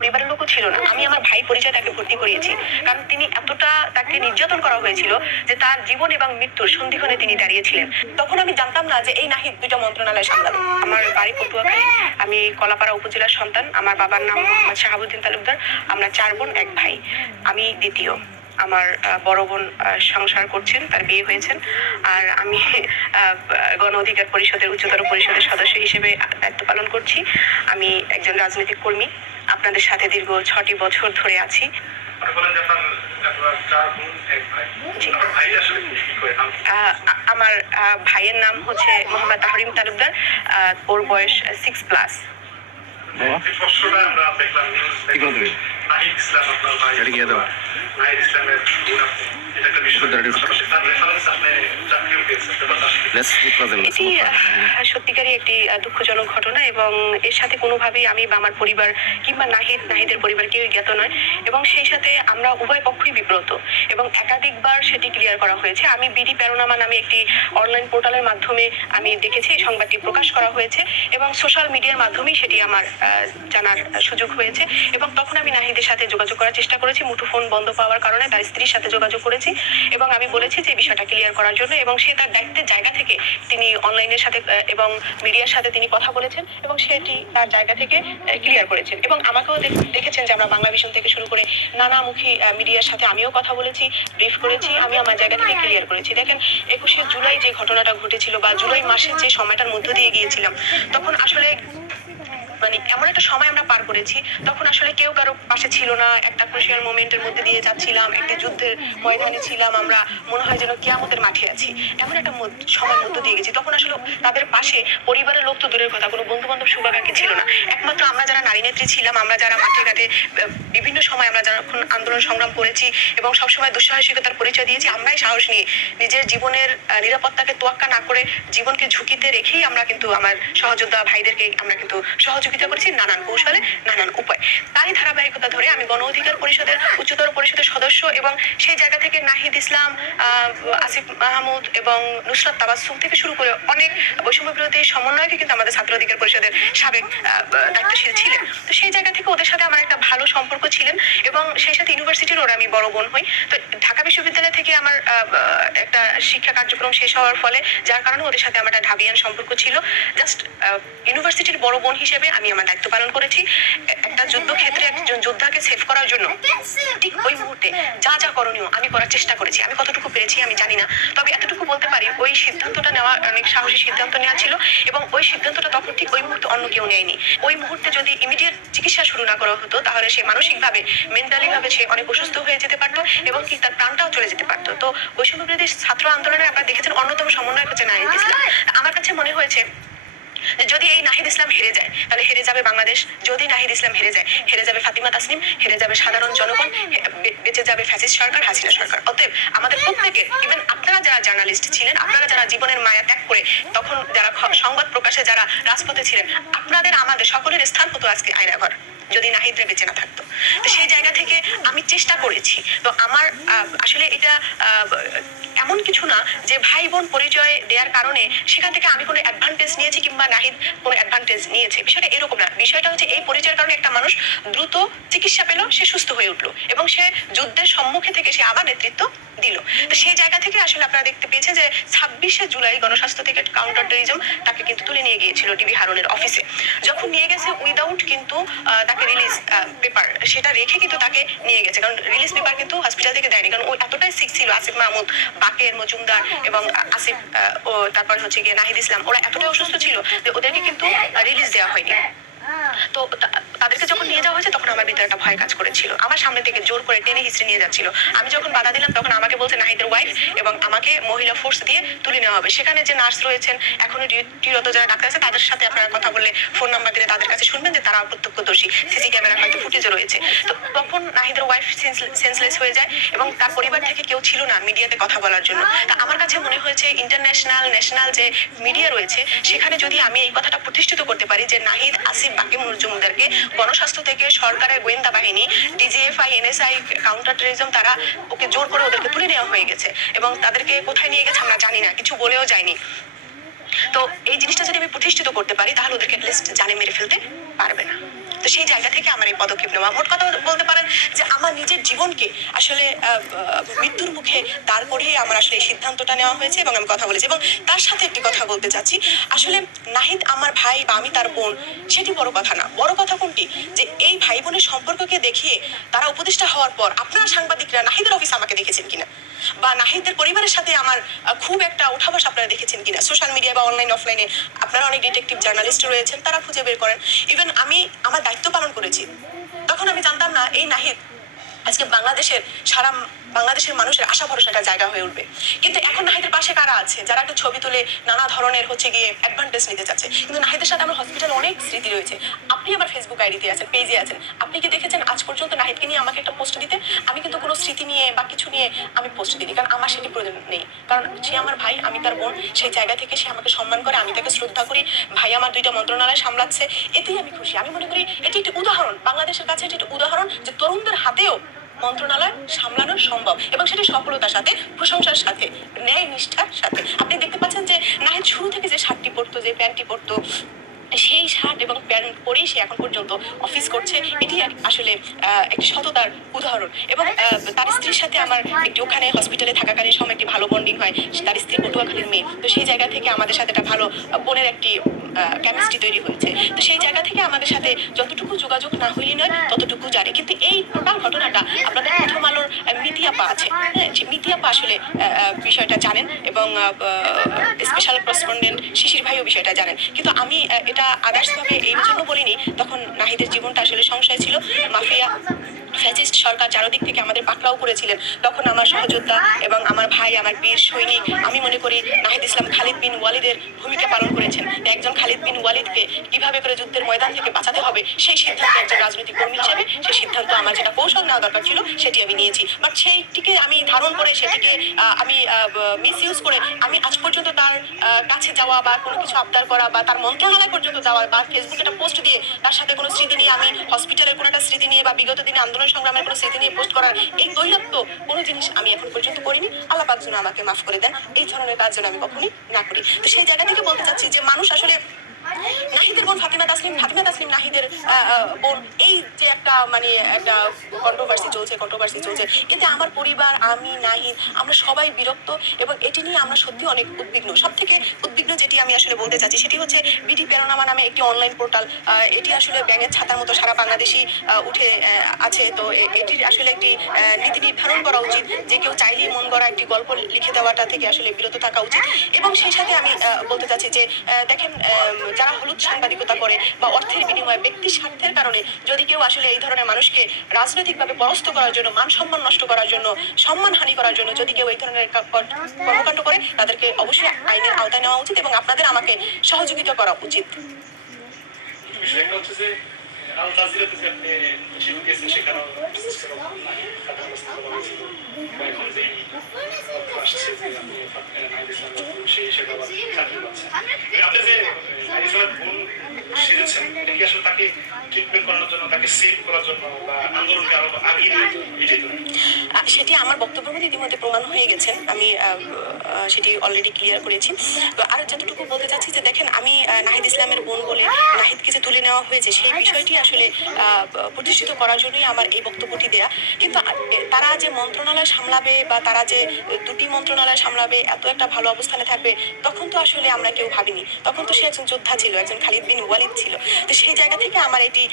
পরিবারের লোকও ছিল না। আমি আমার ভাই পরিচয় তাকে ভর্তি করিয়েছি, কারণ তিনি এতটা তাকে নির্যাতন করা হয়েছিল যে তার জীবন এবং মৃত্যুর সন্ধিক্ষণে তিনি দাঁড়িয়েছিলেন। তখন আমি জানতাম না যে এই নাহিদ দুইটা মন্ত্রণালয় সামলাবে। আমার বাড়ি পটুয়াখালী, আমি কলাপাড়া উপজেলার সন্তান। আমার বাবার নাম মোহাম্মদ শাহাবুদ্দিন তালুকদার। আমরা 4 বোন 1 ভাই, আমি দ্বিতীয়। আমার বড় বোন সংসার করছেন, তার বিয়ে হয়েছেন। আর আমি গণ অধিকার পরিষদের উচ্চতর পরিষদের সদস্য হিসেবে দায়িত্ব পালন করছি। আমি একজন রাজনৈতিক কর্মী, আপনাদের সাথে দীর্ঘ 6টি বছর ধরে আছি। আমার ভাইয়ের নাম হচ্ছে মোহাম্মদ তাহরিম তালুকদার, ওর বয়স 6+। সত্যিকারই একটি দুঃখজনক ঘটনা, এবং এর সাথে কোনোভাবেই আমি বা আমার পরিবার কিংবা নাহিদের পরিবার কেউই জ্ঞাত নয়, এবং সেই সাথে আমরা উভয় পক্ষই বিব্রত, এবং একাধিকবার সেটি ক্লিয়ার করা হয়েছে। আমি বিডি প্যারোনামা নামে একটি অনলাইন পোর্টালের মাধ্যমে আমি দেখেছি এই সংবাদটি প্রকাশ করা হয়েছে, এবং সোশ্যাল মিডিয়ার মাধ্যমেই সেটি আমার জানার সুযোগ হয়েছে। এবং তখন আমি নাহিদের সাথে যোগাযোগ করার চেষ্টা করেছি, মুঠোফোন বন্ধ পাওয়ার কারণে তার স্ত্রীর সাথে যোগাযোগ করেছি, এবং আমি বলেছি যে বিষয়টা ক্লিয়ার করার জন্য, এবং সে তার দায়িত্বের জায়গা থেকে তিনি অনলাইনের সাথে এবং মিডিয়ার সাথে তিনি কথা বলেছেন, এবং সেটি তার জায়গা থেকে ক্লিয়ার করেছেন। এবং আমাকেও দেখেছেন যে আমরা বাংলা ভিশন থেকে শুরু করে নানামুখী মিডিয়ার সাথে আমিও কথা বলেছি, ব্রিফ করেছি, আমি আমার জায়গা থেকে ক্লিয়ার করেছি। দেখেন 21শে জুলাই যে ঘটনাটা ঘটেছিল, বা জুলাই মাসের যে সময়টার মধ্য দিয়ে গিয়েছিলাম, তখন আসলে মানে এমন একটা সময় আমরা পার করেছি, তখন আসলে কেউ কারো পাশে ছিল না। একটা ক্রুশিয়াল মোমেন্টের মধ্যে দিয়ে যাচ্ছিলাম, একটি যুদ্ধের ময়দানে ছিলাম, আমরা মনে হয় যেন কিয়ামতের মাঠে আছি, এমন একটা সময়ের মধ্য দিয়ে গেছি। তখন আসলে তাদের পাশে পরিবারের লোক তো দূরের কথা, কোনো বন্ধু বান্ধব শুভাকাঙ্ক্ষী ছিল না। একমাত্র আমরা যারা নারী নেত্রী ছিলাম, আমরা যারা মাঠে ঘাটে বিভিন্ন সময় আমরা যখন আন্দোলন সংগ্রাম করেছি এবং সবসময় দুঃসাহসিকতার পরিচয় দিয়েছি, আমরাই সাহস নিয়ে নিজের জীবনের নিরাপত্তাকে তোয়াক্কা না করে জীবনকে ঝুঁকিতে রেখেই আমরা কিন্তু আমার সহযোদ্ধা ভাইদেরকে আমরা কিন্তু সহযোগিতা করেছি নানান কৌশলে, নানান উপায়। তারই ধারাবাহিকতা ধরে আমি গণ অধিকার পরিষদের উচ্চতর পরিষদের সদস্য, এবং সেই জায়গা থেকে নাহিদ ইসলাম, আসিফ মাহমুদ এবং নুসরাত তাবাসসুম থেকে শুরু করে অনেক বৈষম্য বিরোধী সমন্বয়কে কিন্তু আমাদের ছাত্র অধিকার পরিষদের সাবেক দায়িত্বশীল ছিলেন। তো সেই জায়গা থেকে ওদের সাথে আমার একটা ভালো সম্পর্ক ছিলেন, এবং সেই সাথে ইউনিভার্সিটির ওরা আমি বড় বোন হই। তো ঢাকা বিশ্ববিদ্যালয় থেকে আমার একটা শিক্ষা কার্যক্রম শেষ হওয়ার ফলে, যার কারণে ওদের সাথে আমার একটা ঢাবিয়ান সম্পর্ক ছিল। জাস্ট ইউনিভার্সিটির বড় বোন হিসেবে আমি আমার দায়িত্ব পালন করেছি। একটা যুদ্ধক্ষেত্রে একজন যোদ্ধাকে সেভ করার জন্য ঠিক ওই মুহূর্তে যা যা করণীয় আমি করার চেষ্টা করেছি। আমি কতটুকু পেরেছি আমি জানি না, তবে এতটুকু বলতে পারি ওই সিদ্ধান্তটা নেওয়া অনেক সাহসী সিদ্ধান্ত নেওয়া ছিল, এবং ওই সিদ্ধান্তটা তখন ঠিক ওই মুহূর্তে অন্য কেউ নেয়নি। ওই মুহূর্তে যদি ইমিডিয়েট চিকিৎসা শুরু না করা হতো, তাহলে সে মানসিকভাবে, মেন্টালি ভাবে সে অনেক অসুস্থ হয়ে যেতে পারতো, এবং কি তার প্রাণটাও চলে যেতে পারতো। তো বৈষম্য বিরোধী ছাত্র আন্দোলনে আপনারা দেখেছেন অন্যতম সমন্বয় হচ্ছে নাহিদ ইসলাম। আমার কাছে মনে হয়েছে যদি এই নাহিদ ইসলাম হেরে যায়, তাহলে হেরে যাবে বাংলাদেশ। যদি নাহিদ ইসলাম হেরে যায়, হেরে যাবে ফাতিমা তাসনিম, হেরে যাবে সাধারণ জনগণ, বেঁচে যাবে ফ্যাসিস্ট সরকার, হাসিনা সরকার। অতএব আমাদের প্রত্যেকের, ইভেন আপনারা যারা জার্নালিস্ট ছিলেন, আপনারা যারা জীবনের মায়া ত্যাগ করে তখন যারা সংবাদ প্রকাশে যারা রাজপথে ছিলেন, আপনাদের আমাদের সকলের স্থান হতো আজকে আয়নাঘর, যদি নাহিদরা বেঁচে না থাকতো। তো সেই জায়গা থেকে আমি চেষ্টা করেছি। তো আমার আসলে এটা এমন কিছু না যে ভাই বোন পরিচয় দেওয়ার কারণে সেখান থেকে আমি কোনো অ্যাডভান্টেজ নিয়েছি কিংবা নাহিদ কোনো অ্যাডভান্টেজ নিয়েছে, বিষয়টা এরকম না। বিষয়টা হচ্ছে এই পরিচয়ের কারণে একটা মানুষ দ্রুত চিকিৎসা পেল, সে সুস্থ হয়ে উঠলো, এবং সে যুদ্ধের সম্মুখে থেকে সে আবার নেতৃত্ব দিল। তো সেই জায়গা থেকে আসলে আপনারা দেখতে পেয়েছেন যে 26শে জুলাই গণস্বাস্থ্য থেকে কাউন্টার টেরিজম তাকে কিন্তু তুলে নিয়ে গিয়েছিল টিবি হারুনের অফিসে। যখন নিয়ে গেছে উইদাউট কিন্তু তাকে রিলিজ পেপার সেটা রেখে কিন্তু তাকে নিয়ে গেছে, কারণ রিলিজ পেপার কিন্তু হসপিটাল থেকে দেয়নি, কারণ ও এতটাই সিক ছিল। আসিফ মাহমুদ, বাকের মজুমদার এবং আসিফ ও তারপর হচ্ছে গিয়ে নাহিদ ইসলাম, ওরা এতটাই অসুস্থ ছিল যে ওদেরকে কিন্তু রিলিজ দেওয়া হয়নি। তো তাদেরকে যখন নিয়ে যাওয়া হয়েছে তখন আমার ভিতরে একটা ভয় কাজ করেছিল। আমার সামনে থেকে জোর করে টেনে হিস্ট্রি নিয়ে যাচ্ছিল। আমি যখন বাধা দিলাম তখন আমাকে বলছে নাহিদের ওয়াইফ, এবং আমাকে মহিলা ফোর্স দিয়ে তুলে নেওয়া হবে। সেখানে যে নার্স রয়েছেন, এখনো ডিউটিরত যারা ডাক্তার আছে, তাদের সাথে আপনারা কথা বললে, ফোন নাম্বার দিলে তাদের কাছে শুনবেন যে তারা প্রত্যক্ষদর্শী, সিসি ক্যামেরা হয়তো ফুটেজও রয়েছে। তো তখন নাহিদের ওয়াইফ সেন্সলেস হয়ে যায়, এবং তার পরিবার থেকে কেউ ছিল না মিডিয়াতে কথা বলার জন্য। তা আমার কাছে মনে হয়েছে ইন্টারন্যাশনাল, ন্যাশনাল যে মিডিয়া রয়েছে, সেখানে যদি আমি এই কথাটা প্রতিষ্ঠিত করতে পারি যে নাহিদ, আসিফ, বাকি মজুমদারকে গণস্বাস্থ্য থেকে সরকারের গোয়েন্দা বাহিনী, ডিজিএফআই, এনএসআই, কাউন্টার টেররিজম, তারা ওকে জোর করে ওদেরকে তুলে নেওয়া হয়ে গেছে, এবং তাদেরকে কোথায় নিয়ে গেছে আমরা জানি না, কিছু বলেও যায়নি। তো এই জিনিসটা যদি আমি প্রতিষ্ঠিত করতে পারি, তাহলে ওদেরকে লিস্ট জানে মেরে ফেলতে পারবে না। তো সেই জায়গা থেকে আমার এই পদক্ষেপ নেওয়া। মোট কথা বলতে পারেন যে আমার নিজের জীবনকে আসলে মৃত্যুর মুখে দাঁড় করিয়ে আমার আসলে এই সিদ্ধান্তটা নেওয়া হয়েছে এবং আমি কথা বলেছি। এবং তার সাথে একটি কথা বলতে চাচ্ছি, আসলে নাহিদ আমার ভাই বা আমি তার বোন, সেটি বড় কথা না। বড় কথা কোনটি, যে এই ভাই বোনের সম্পর্ককে দেখিয়ে তারা উপদেষ্টা হওয়ার পর আপনারা সাংবাদিকরা নাহিদের অফিস আমাকে দেখেছেন কিনা, বা নাহিদের পরিবারের সাথে আমার খুব একটা উঠাবস আপনারা দেখেছেন কিনা। সোশ্যাল মিডিয়া বা অনলাইন অফলাইনে আপনারা অনেক ডিটেকটিভ জার্নালিস্ট রয়েছেন, তারা খুঁজে বের করেন। ইভেন আমি আমার দায়িত্ব পালন করেছি, তখন আমি জানতাম না এই নাহিদ আজকে সারা বাংলাদেশের মানুষের আশা ভরসাটা জায়গা হয়ে উঠবে। কিন্তু এখন নাহিদের পাশে কারা আছে, যারা একটা ছবি তুলে নানা ধরনের গিয়ে অ্যাডভান্টেজ নিতে চাচ্ছে। কিন্তু নাহিদের সাথে আমার হসপিটালে অনেক স্মৃতি রয়েছে। আপনি আমার ফেসবুক আইডিতে আছেন, পেজে আছেন, আপনি কি দেখেছেন আজ পর্যন্ত নাহিদকে নিয়ে আমাকে একটা পোস্ট দিতে? আমি কিন্তু কোনো স্মৃতি নিয়ে বা কিছু নিয়ে আমি পোস্ট দিই, কারণ আমার সেটি প্রয়োজন নেই। কারণ সে আমার ভাই, আমি তার বোন, সেই জায়গা থেকে সে আমাকে সম্মান করে, আমি তাকে শ্রদ্ধা করি। ভাই আমার 2টা মন্ত্রণালয় সামলাচ্ছে, এতেই আমি খুশি। আমি মনে করি এটি একটি উদাহরণ, বাংলাদেশের কাছে এটি একটি উদাহরণ যে তরুণদের হাতেও মন্ত্রণালয় সামলানো সম্ভব, এবং সেটা সফলতার সাথে, প্রশংসার সাথে, ন্যায় নিষ্ঠার সাথে। আপনি দেখতে পাচ্ছেন যে নাহিদ শুরু থেকে যে শার্টটি পরতো, যে প্যান্টটি পরতো, সেই শার্ট এবং প্যান্ট পরেই সে এখন পর্যন্ত অফিস করছে। এটি আসলে একটি সততার উদাহরণ। এবং তার স্ত্রীর সাথে আমার একটি ওখানে হসপিটালে থাকাকালীন সময় একটি ভালো বন্ডিং হয়। তার স্ত্রী পটুয়াখালীর মেয়ে, তো সেই জায়গা থেকে আমাদের সাথে একটা ভালো বোনের একটি কেমিস্ট্রি তৈরি হয়েছে। তো সেই জায়গা থেকে আমাদের সাথে যতটুকু যোগাযোগ না হইলে নয় ততটুকু জানে। কিন্তু এই টোটাল ঘটনাটা আপনাদের প্রথম আলোর মিতি আপা আছে, হ্যাঁ, মিতি আপা আসলে বিষয়টা জানেন, এবং স্পেশাল করেসপন্ডেন্ট শিশির ভাইও বিষয়টা জানেন। কিন্তু আমি এটা আদার্সভাবে এই জন্য বলিনি, তখন নাহিদের জীবনটা আসলে সংশয় ছিল। মাফিয়া ফ্যাসিস্ট সরকার চারদিক থেকে আমাদের পাকড়াও করেছিলেন। তখন আমার সহযোদ্ধা এবং আমার ভাই, আমার বীর সৈনিক, আমি মনে করি নাহিদ ইসলাম খালিদ বিন ওয়ালিদের ভূমিকা পালন করেছেন। একজন খালিদ বিন ওয়ালিদকে কিভাবে করে যুদ্ধের ময়দান থেকে বাঁচাতে হবে, সেই সিদ্ধান্ত একজন রাজনৈতিক কর্মী হিসেবে, সেই সিদ্ধান্ত আমার যেটা কৌশল নেওয়া দরকার ছিল সেটি আমি নিয়েছি। বাট সেইটিকে আমি ধারণ করে, সেটিকে আমি মিস ইউজ করে আমি আজ পর্যন্ত তার কাছে যাওয়া বা কোনো কিছু আবদার করা বা তার মন্ত্রণালয় পর্যন্ত যাওয়া বা ফেসবুকে একটা পোস্ট দিয়ে তার সাথে কোনো স্মৃতি নিয়ে, আমি হসপিটালের কোনো একটা স্মৃতি নিয়ে বা বিগত দিনে আন্দোলন সংগ্রামের কোনো স্মৃতি নিয়ে পোস্ট করার এই দৈরত্ব কোনো জিনিস আমি এখন পর্যন্ত করিনি। আল্লাহ পাক যেন আমাকে মাফ করে দেন, এই ধরনের কাজ যেন আমি কখনোই না করি। তো সেই জায়গা থেকে বলতে চাচ্ছি যে মানুষ আসলে নাহিদের বোন ফাতিমা তাসলিম নাহিদের বোন, এই যে একটা একটা কন্ট্রোভার্সি চলছে, এতে আমার পরিবার, আমি, নাহিদ, আমরা সবাই বিরক্ত, এবং এটি নিয়ে আমরা সত্যি অনেক উদ্বিগ্ন। সব থেকে উদ্বিগ্ন যেটি আমি আসলে বলতে চাচ্ছি সেটি হচ্ছে বিডি প্যানোরামা নামে একটি অনলাইন পোর্টাল। এটি আসলে ব্যাঙের ছাতার মতো সারা বাংলাদেশই উঠে আছে। তো এটির আসলে একটি নীতি নির্ধারণ করা উচিত, যে কেউ চাইলেই মন গড়া একটি গল্প লিখে দেওয়াটা থেকে আসলে বিরত থাকা উচিত। এবং সেই সাথে আমি বলতে চাচ্ছি যে দেখেন, যারা হলুদ সাংবাদিকতা করে বা অর্থের বিনিময়ে ব্যক্তি স্বার্থের কারণে যদি কেউ আসলে এই ধরনের মানুষকে রাজনৈতিকভাবে পরাস্ত করার জন্য, মান সম্মান নষ্ট করার জন্য, সম্মানহানি করার জন্য যদি কেউ এই ধরনের কর্মকাণ্ড করে, তাদেরকে অবশ্যই আইনের আওতায় নেওয়া উচিত এবং আপনাদের আমাকে সহযোগিতা করা উচিত। আল জাজিরাতে যে আপনি ইন্টারভিউ দিয়েছেন, সেখানেও এখন যে আসছে যে আপনি নাহিদ ইসলামের সেই হিসেবে আবার চাকরি পাচ্ছেন, আপনি যে নাহিদ ইসলামের বোন সেরেছেন, এটা কি আসলে তাকে ট্রিটমেন্ট করানোর জন্য, তাকে সেভ করার জন্য বা আন্দোলনকে আরো আগিয়ে নেওয়ার জন্য? সেটি আমার বক্তব্যের মধ্যে ইতিমধ্যে প্রমাণ হয়ে গেছেন, আমি সেটি অলরেডি ক্লিয়ার করেছি। আর যতটুকু বলতে চাচ্ছি যে দেখেন, আমি নাহিদ ইসলামের বোন বলে নাহিদকে যে তুলে নেওয়া হয়েছে সেই বিষয়টি আসলে প্রতিষ্ঠিত করার জন্যই আমার এই বক্তব্যটি দেয়া। কিন্তু তারা যে মন্ত্রণালয় সামলাবে বা তারা যে 2টি মন্ত্রণালয় সামলাবে, এত একটা ভালো অবস্থানে থাকবে, তখন তো আসলে আমরা কেউ ভাবিনি। তখন তো সে একজন যোদ্ধা ছিল, একজন খালিদ বিন ওয়ালিদ ছিল। তো সেই জায়গা থেকে আমার এটি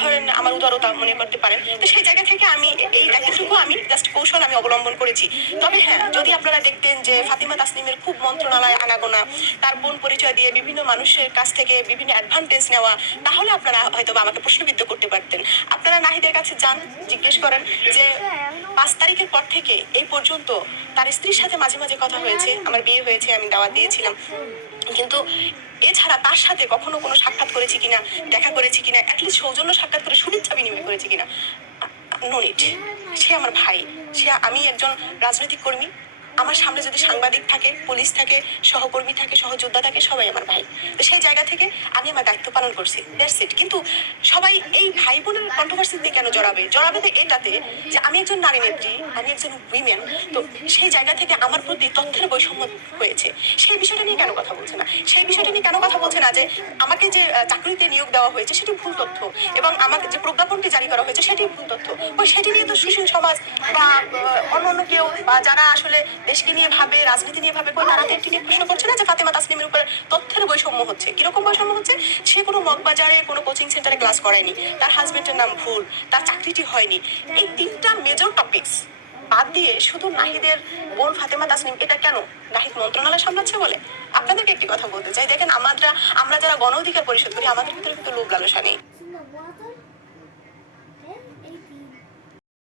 ধরেন আমার উদারতা মনে করতে পারেন। তো সেই জায়গা থেকে আমি এই দায়িত্বটুকু আমি জাস্ট কৌশল আমি অবলম্বন করেছি। তবে হ্যাঁ, যদি আপনারা দেখতেন যে ফাতিমা তাসলিমের খুব মন্ত্রণালয় আনাগোনা, তার বোন পরিচয় দিয়ে বিভিন্ন মানুষের কাছ থেকে বিভিন্ন অ্যাডভান্টেজ নেওয়া, তাহলে আপনারা হয়তো আমাকে প্রশ্নবিদ্ধ করতে পারতেন। আপনারা নাহিদের কাছে যান, জিজ্ঞেস করেন যে 5 তারিখের পর থেকে এই পর্যন্ত তার স্ত্রীর সাথে মাঝে মাঝে কথা হয়েছে, আমার বিয়ে হয়েছে, আমি দাওয়াত দিয়েছিলাম, কিন্তু এছাড়া তার সাথে কখনো কোনো সাক্ষাৎ করেছি কিনা, দেখা করেছি কিনা, অ্যাটলিস্ট সৌজন্য সাক্ষাৎ করে শুভেচ্ছা বিনিময় করেছি কিনা, নো নিড। সে আমার ভাই, আমি একজন রাজনৈতিক কর্মী, আমার সামনে যদি সাংবাদিক থাকে, পুলিশ থাকে, সহকর্মী থাকে, সহযোদ্ধা থাকে, সবাই আমার ভাই। তো সেই জায়গা থেকে আমি আমার দায়িত্ব পালন করছি, দ্যাটস ইট। কিন্তু সবাই এই ভাই বোনের কন্ট্রোভার্সিতে কেন জড়াবে তো এটাতে যে আমি একজন নারী নেত্রী, আমি একজন উইমেন। তো সেই জায়গা থেকে আমার প্রতি তথ্যের বৈষম্য হয়েছে, সেই বিষয়টা নিয়ে কেন কথা বলছে না? সেই বিষয়টা নিয়ে কেন কথা বলছে না যে আমাকে যে চাকরিতে নিয়োগ দেওয়া হয়েছে সেটি ভুল তথ্য, এবং আমাকে যে প্রজ্ঞাপনটি জারি করা হয়েছে সেটি ভুল তথ্য। সেটি নিয়ে তো সুশীল সমাজ বা অন্য কেউ বা যারা আসলে দেশকে নিয়ে ভাবে, রাজনীতি নিয়ে ভাবে, তারা তো একটি নিয়ে প্রশ্ন করছে না যে ফাতেমা তাসনিমের উপর তথ্যের বৈষম্য হচ্ছে। কিরকম বৈষম্য হচ্ছে? সে কোনো মগবাজারে কোনো কোচিং সেন্টারে ক্লাস করায়নি, তার হাজবেন্ডের নাম ভুল, তার চাকরিটি হয়নি। এই তিনটা মেজর টপিকস বাদ দিয়ে শুধু নাহিদের বোন ফাতেমা তাসনিম, এটা কেন? নাহিদ মন্ত্রণালয় সামলাচ্ছে বলে? আপনাদেরকে একটি কথা বলতে চাই, দেখেন আমরা যারা গণ অধিকার পরিষদ করি, আমাদের ভিতরে কিন্তু লোভ লালসা নেই।